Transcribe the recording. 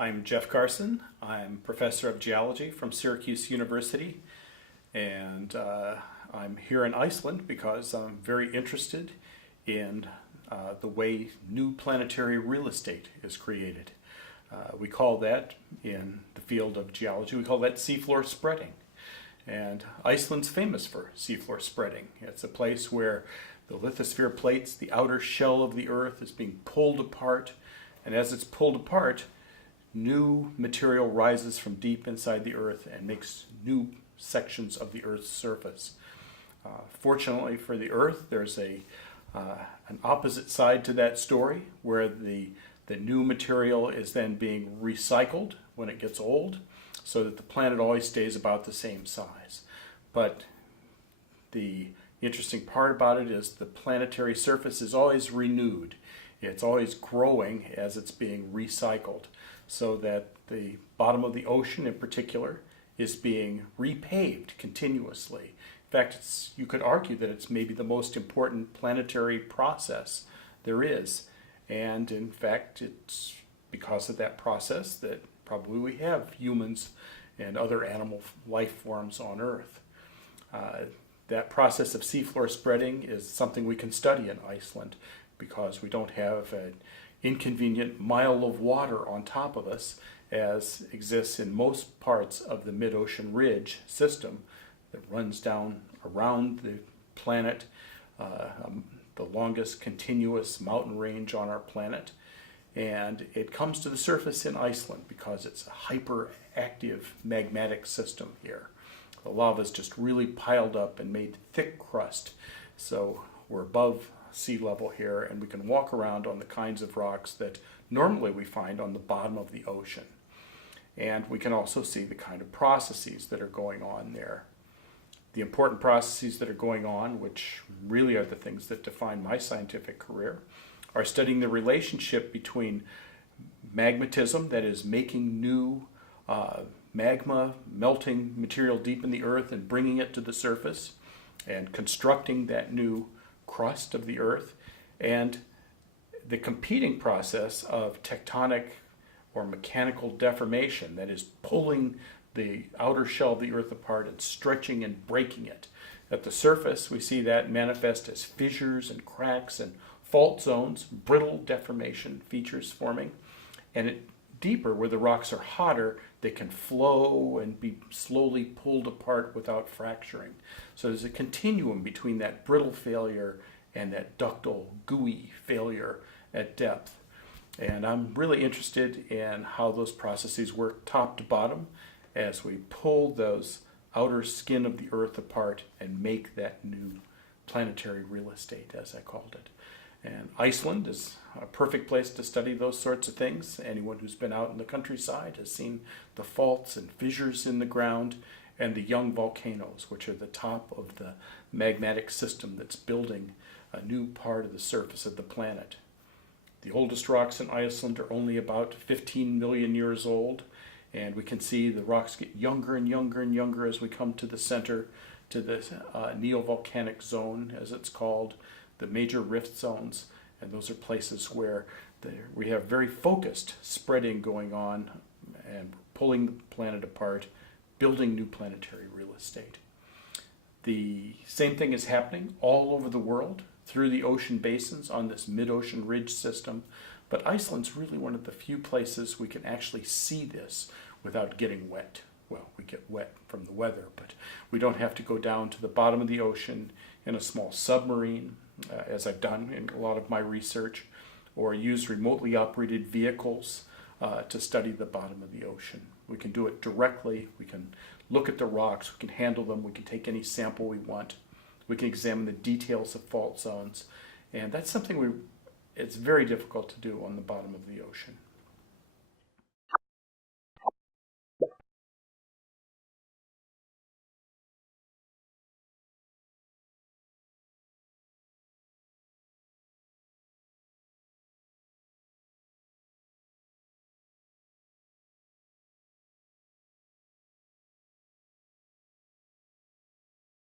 I'm Jeff Karson. I'm professor of geology from Syracuse University, and I'm here in Iceland because I'm very interested in the way new planetary real estate is created. We call that, in the field of geology, we call that seafloor spreading. And Iceland's famous for seafloor spreading. It's a place where the lithosphere plates, the outer shell of the Earth, is being pulled apart, and as it's pulled apart, new material rises from deep inside the Earth and makes new sections of the Earth's surface. Fortunately for the Earth, there's an opposite side to that story, where the new material is then being recycled when it gets old, so that the planet always stays about the same size. But the interesting part about it is the planetary surface is always renewed. It's always growing as it's being recycled, so that the bottom of the ocean in particular is being repaved continuously. In fact, you could argue that it's maybe the most important planetary process there is. And in fact, it's because of that process that probably we have humans and other animal life forms on Earth. That process of seafloor spreading is something we can study in Iceland, because we don't have an inconvenient mile of water on top of us, as exists in most parts of the mid-ocean ridge system that runs down around the planet, the longest continuous mountain range on our planet. And it comes to the surface in Iceland because it's a hyperactive magmatic system here. The lava's just really piled up and made thick crust. So we're above sea level here, and we can walk around on the kinds of rocks that normally we find on the bottom of the ocean. And we can also see the kind of processes that are going on there. The important processes that are going on, which really are the things that define my scientific career, are studying the relationship between magmatism, that is making new magma, melting material deep in the earth and bringing it to the surface and constructing that new crust of the earth, and the competing process of tectonic or mechanical deformation, that is pulling the outer shell of the earth apart and stretching and breaking it. At the surface, we see that manifest as fissures and cracks and fault zones, brittle deformation features forming. And deeper, where the rocks are hotter, they can flow and be slowly pulled apart without fracturing. So there's a continuum between that brittle failure and that ductile, gooey failure at depth. And I'm really interested in how those processes work top to bottom as we pull those outer skin of the earth apart and make that new planetary real estate, as I called it. And Iceland is a perfect place to study those sorts of things. Anyone who's been out in the countryside has seen the faults and fissures in the ground and the young volcanoes, which are the top of the magmatic system that's building a new part of the surface of the planet. The oldest rocks in Iceland are only about 15 million years old, and we can see the rocks get younger and younger and younger as we come to the center, to the neovolcanic zone, as it's called, the major rift zones. And those are places where we have very focused spreading going on and pulling the planet apart, building new planetary real estate. The same thing is happening all over the world through the ocean basins on this mid-ocean ridge system, but Iceland's really one of the few places we can actually see this without getting wet. Well, we get wet from the weather, but we don't have to go down to the bottom of the ocean in a small submarine, as I've done in a lot of my research, or use remotely operated vehicles to study the bottom of the ocean. We can do it directly. We can look at the rocks, we can handle them, we can take any sample we want, we can examine the details of fault zones, and that's something it's very difficult to do on the bottom of the ocean.